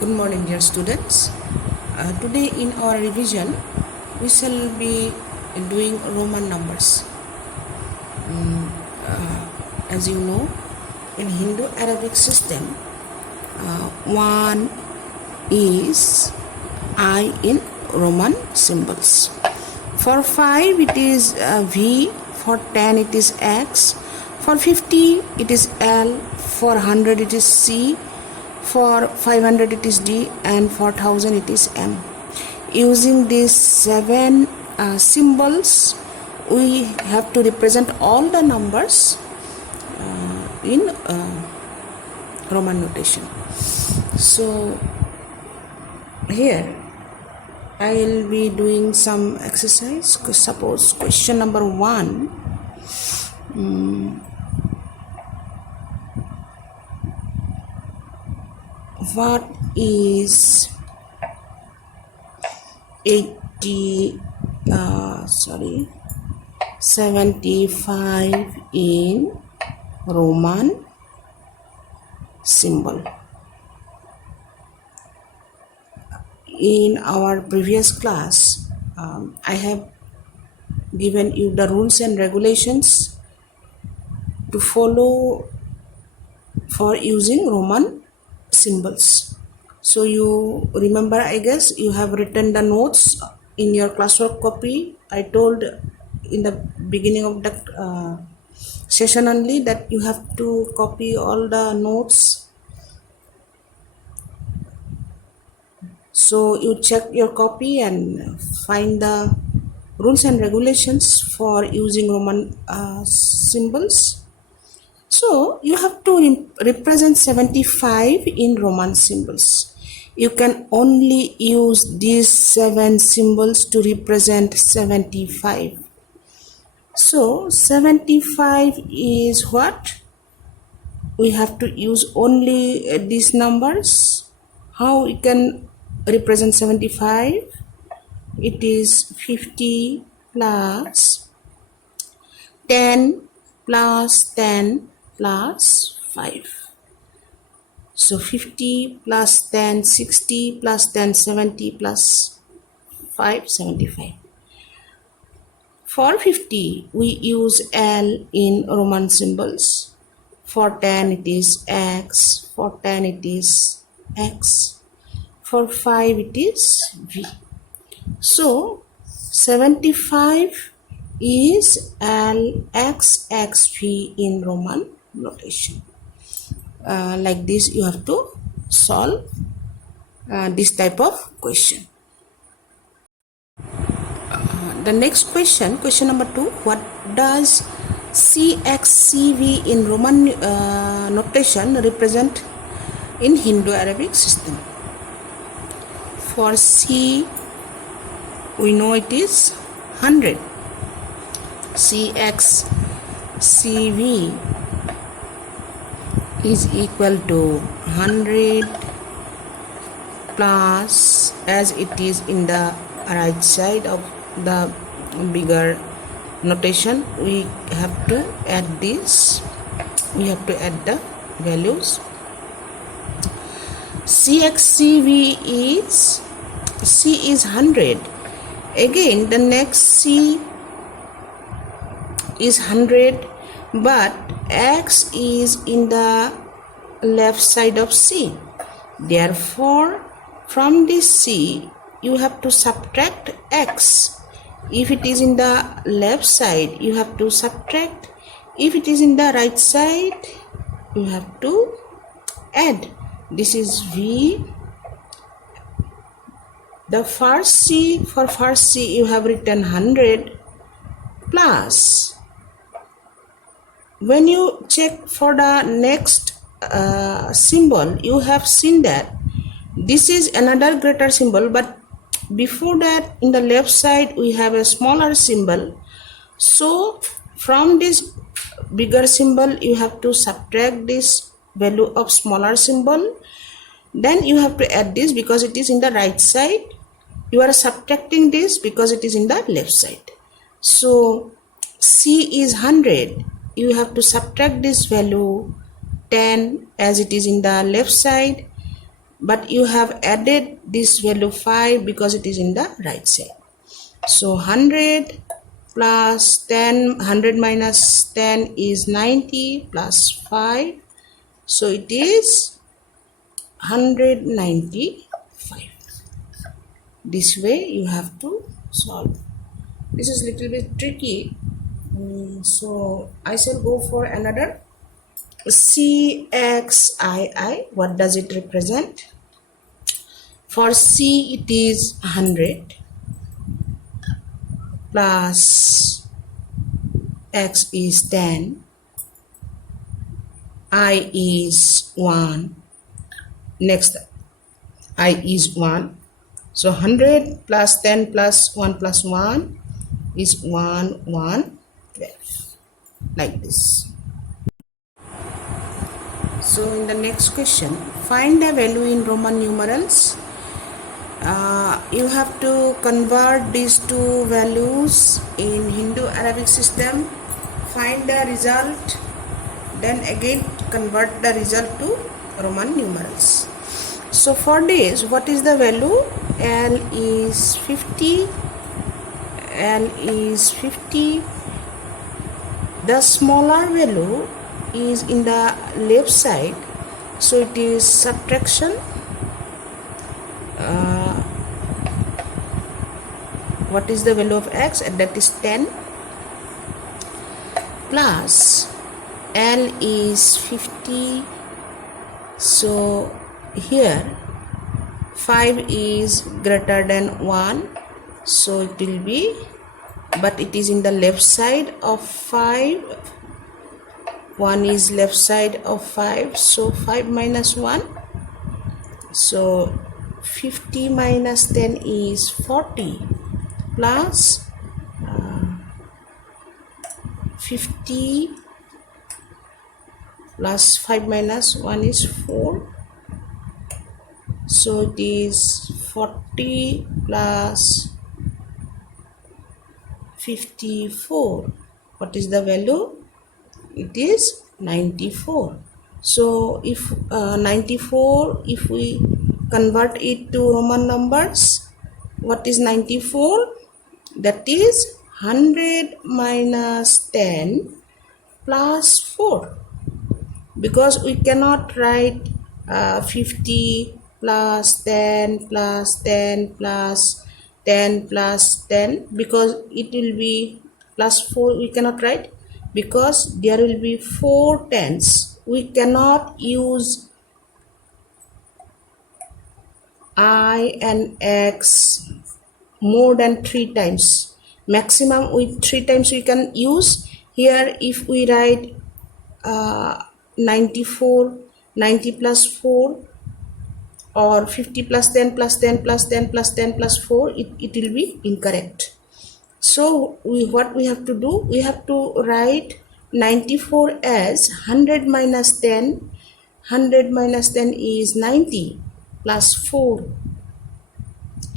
Good morning, dear students. Today in our revision, we shall be doing Roman numbers. As you know, in Hindu-Arabic system, 1 is I in Roman symbols. For 5 it is V, for 10 it is X, for 50 it is L, for 100 it is C, for 500 it is D, and for 1000 it is M. Using these 7 symbols, we have to represent all the numbers in Roman notation. So here I will be doing some exercise. Suppose question number 1. What is 75 in Roman symbol? In our previous class, I have given you the rules and regulations to follow for using Roman symbols. So you remember, I guess you have written the notes in your classwork copy. I told in the beginning of the session only that you have to copy all the notes. So you check your copy and find the rules and regulations for using Roman symbols. So you have to represent 75 in Roman symbols. You can only use these 7 symbols to represent 75. So 75 is what? We have to use only these numbers. How we can represent 75? It is 50 plus 10 plus 10 plus 5. So 50 plus 10, 60 plus 10, 70 plus 5, 75. For 50, we use L in Roman symbols. For 10, it is X. For 10, it is X. For 5, it is V. So 75 is Lxxv in Roman notation. Like this, you have to solve this type of question. The next question, question number 2. What does Cxcv in Roman notation represent in Hindu-Arabic system? For C, we know it is 100. Cxcv is equal to 100 plus, as it is in the right side of the bigger notation, we have to add this. We have to add the values. Cxcv is, C is 100. Again, the next C is 100, but X is in the left side of C. Therefore, from this C, you have to subtract X. If it is in the left side, you have to subtract. If it is in the right side, you have to add. This is V. The first C, for first C, you have written 100 plus. When you check for the next symbol, you have seen that this is another greater symbol, but before that, in the left side, we have a smaller symbol. So from this bigger symbol, you have to subtract this value of smaller symbol. Then you have to add this because it is in the right side. You are subtracting this because it is in the left side. So C is 100. You have to subtract this value 10 as it is in the left side. but you have added this value 5 because it is in the right side. So 100 plus 10, 100 minus 10 is 90 plus 5, so it is 195. This way you have to solve. This is little bit tricky, so I shall go for another. Cxii, what does it represent? For C it is 100 plus x is 10, I is 1, next I is 1, so 100 plus 10 plus 1 plus 1 is 1, 1, 12, like this. So in the next question, find a value in Roman numerals. You have to convert these two values in Hindu-Arabic system, find the result, then again convert the result to Roman numerals. So for this, what is the value? L is 50, L is 50. The smaller value is in the left side, so it is subtraction. What is the value of x? And that is 10, plus L is 50, so here 5 is greater than 1, so it will be, but it is in the left side of 5, 1 is left side of 5, so 5 minus 1, so 50 minus 10 is 40, plus 50 plus 5 minus 1 is 4, so it is 40 plus 54. What is the value? It is 94. So if 94, if we convert it to Roman numbers, what is 94? That is 100 minus 10 plus 4, because we cannot write 50 plus 10 plus 10 plus 10 plus 10, because it will be plus 4, we cannot write, because there will be 4 tens. We cannot use I and x more than 3 times. Maximum with 3 times we can use. Here if we write 94, 90 plus 4, or 50 plus 10 plus 10 plus 10 plus 10 plus 4, it will be incorrect. So what we have to do, we have to write 94 as 100 minus 10. 100 minus 10 is 90 plus 4.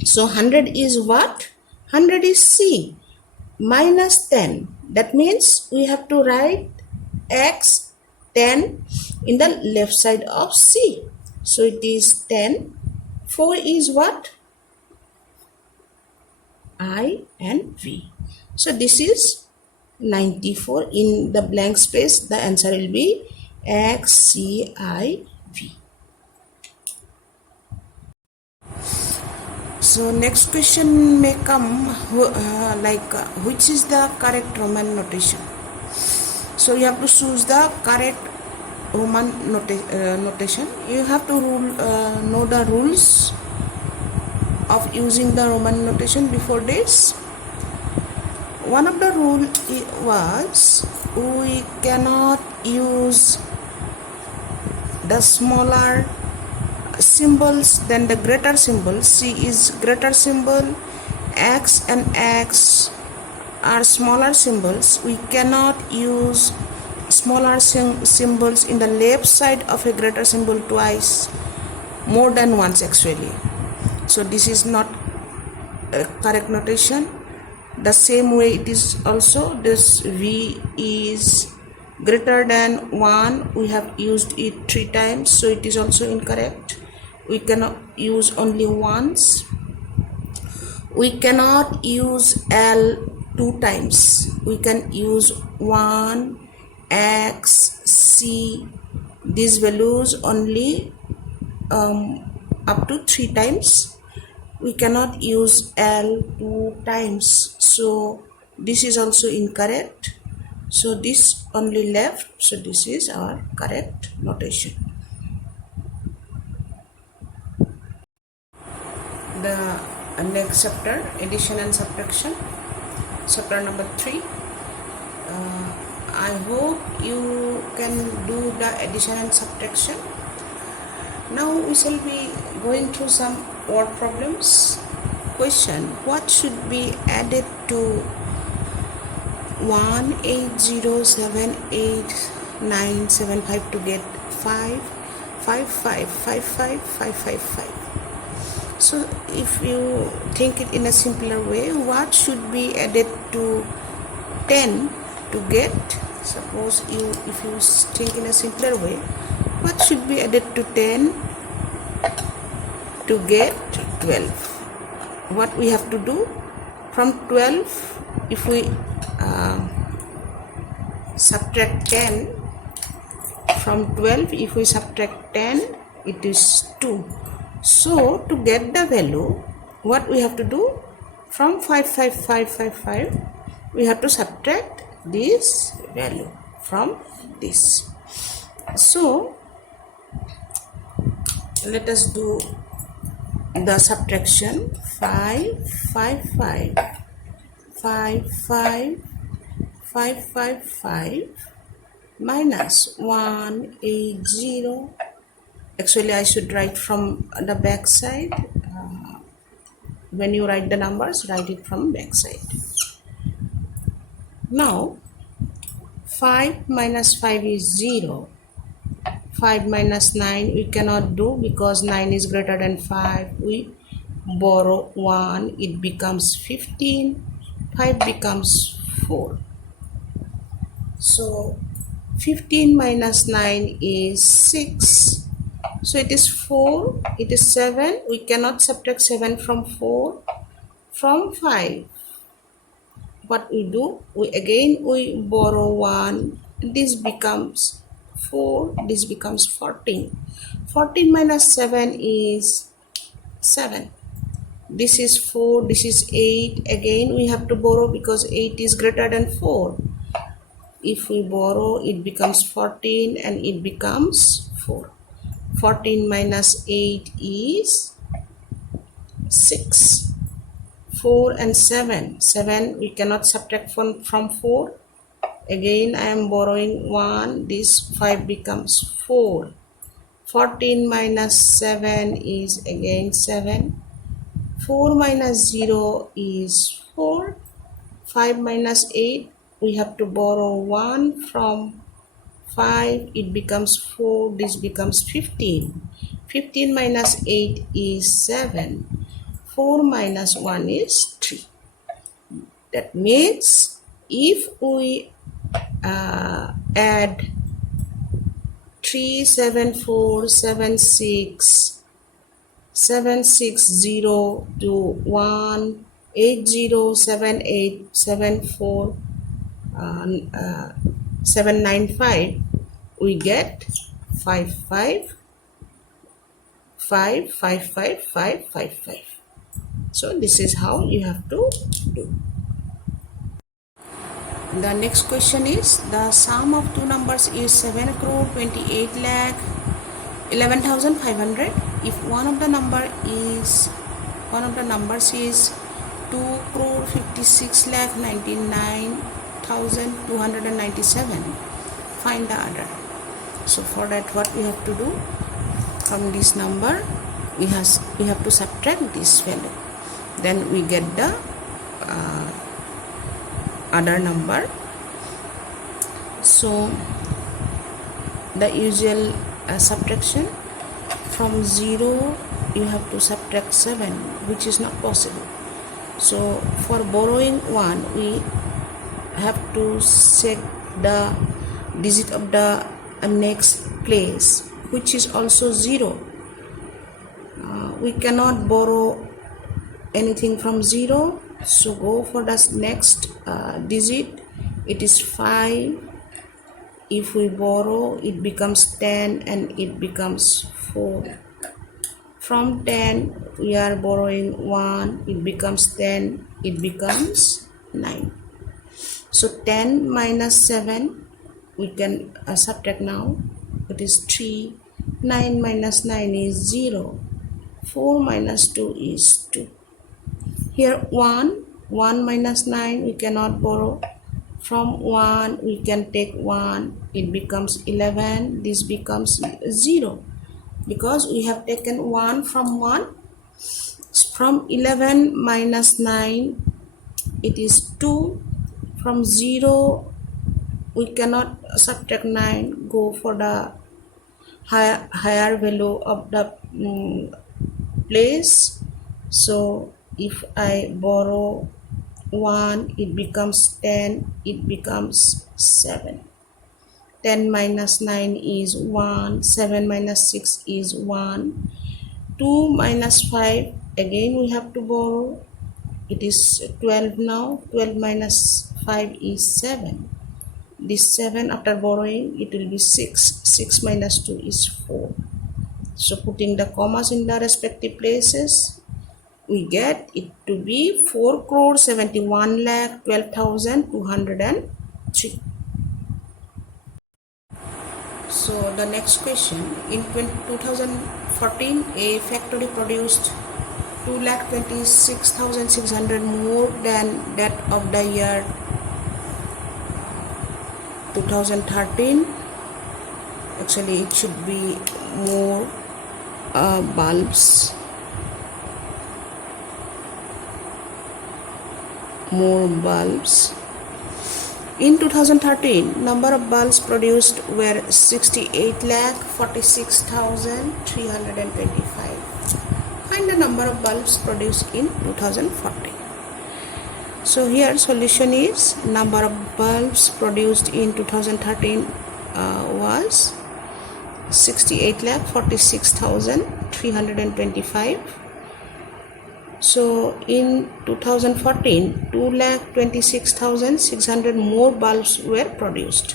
So 100 is what? 100 is C minus 10. That means we have to write x 10 in the left side of C. So it is 10. 4 is what? I and V. So this is 94. In the blank space, the answer will be Xciv. So next question may come which is the correct Roman notation? So you have to choose the correct Roman notation. You have to know the rules of using the Roman notation before this. One of the rules was we cannot use the smaller symbols than the greater symbol. C is greater symbol, X and X are smaller symbols. We cannot use smaller symbols in the left side of a greater symbol twice, more than once actually. So this is not a correct notation. The same way it is also, this V is greater than 1, we have used it 3 times, so it is also incorrect. we cannot use only ones. We cannot use L two times. We can use 1, X, C, these values only up to 3 times. We cannot use L 2 times. So this is also incorrect. So this only left. So this is our correct notation. The next chapter, addition and subtraction, chapter number 3. I hope you can do the addition and subtraction. Now we shall be going through some word problems. Question: what should be added to 1807895 to get 5555555? So if you think it in a simpler way, what should be added to 10 to get, suppose if you think in a simpler way, what should be added to 10 to get 12? What we have to do, from 12, if we subtract 10, from 12 if we subtract 10, it is 2. So to get the value, what we have to do, from 55555 we have to subtract this value from this. So let us do the subtraction. 5555555 minus 180. Actually I should write from the back side. When you write the numbers, write it from back side. Now 5 minus 5 is 0. 5 minus 9 we cannot do because 9 is greater than 5. We borrow 1, it becomes 15. 5 becomes 4. So 15 minus 9 is 6. So it is 4, it is 7. We cannot subtract 7 from 4. From 5, what we do, we borrow 1. This becomes 4, this becomes 14. 14 minus 7 is 7. This is 4, this is 8. Again we have to borrow because 8 is greater than 4. If we borrow, it becomes 14 and it becomes 4. 14 minus 8 is 6. 4 and 7. 7 we cannot subtract from 4. Again I am borrowing 1. This 5 becomes 4. 14 minus 7 is again 7. 4 minus 0 is 4. 5 minus 8, we have to borrow 1 from 5. It becomes 4. This becomes 15. 15 minus 8 is 7. 4 minus 1 is 3. That means if we add 3, 7, 4, 7, 6, 7, 6, 0 to 1, 8, 0, 7, 8, 7, 4, 7, 9, 5, we get 5, 5, 5, 5, 5, 5, 5, 5. So this is how you have to do. The next question is, the sum of two numbers is 7 crore 28 lakh 11,500. If one of the numbers is 2 crore 56 lakh 99,297, find the other. So for that, what we have to do, from this number we have to subtract this value, then we get the other number. So the usual subtraction, from 0 you have to subtract 7, which is not possible. So for borrowing 1, we have to set the digit of the next place, which is also 0. we cannot borrow anything from 0, so go for the next digit. It is 5. If we borrow, it becomes 10 and it becomes 4. From 10 we are borrowing 1, it becomes 10, it becomes 9. So 10 minus 7 we can subtract now. It is 3. 9 minus 9 is 0. 4 minus 2 is 2. Here 1 minus 9 we cannot borrow. From 1 we can take 1, it becomes 11. This becomes 0 because we have taken 1 from 1. From 11 minus 9 it is 2. From 0 we cannot subtract 9, go for the higher value of the place. So if I borrow 1, it becomes 10, it becomes 7. 10 minus 9 is 1, 7 minus 6 is 1, 2 minus 5, again we have to borrow. It is 12 now. 12 minus 5 is 7. This 7 after borrowing, it will be 6. 6 minus 2 is 4. So putting the commas in the respective places, we get it to be 4,71,12,203. So the next question, in 2014 a factory produced 2,26,600 more than that of the year 2013. Actually it should be more bulbs. In 2013, number of bulbs produced were 68,46,325. Find the number of bulbs produced in 2014. So here solution is number of bulbs produced in 2013 was 68,46,325. So in 2014, 2,26,600 more bulbs were produced.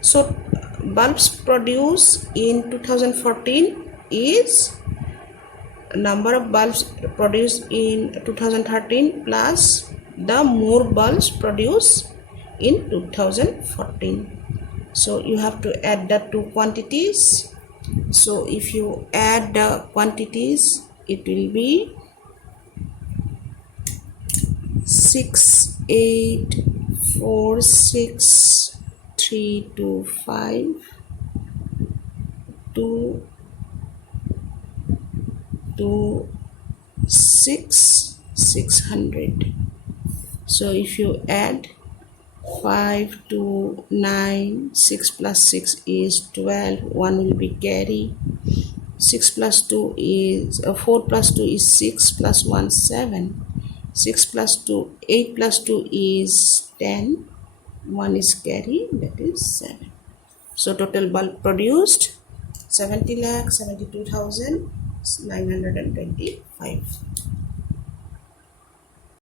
So bulbs produced in 2014 is number of bulbs produced in 2013 plus the more bulbs produced in 2014. So you have to add the two quantities. So if you add the quantities, it will be 6846,325 to 6,600. So if you add 5 to 9, 6 plus 6 is 12, 1 will be carry. 6 plus 2 is 4 plus 2 is 6 plus 1 7. 6 plus 2, 8 plus 2 is 10, 1 is carry, that is 7. So total bulb produced 70,72,925.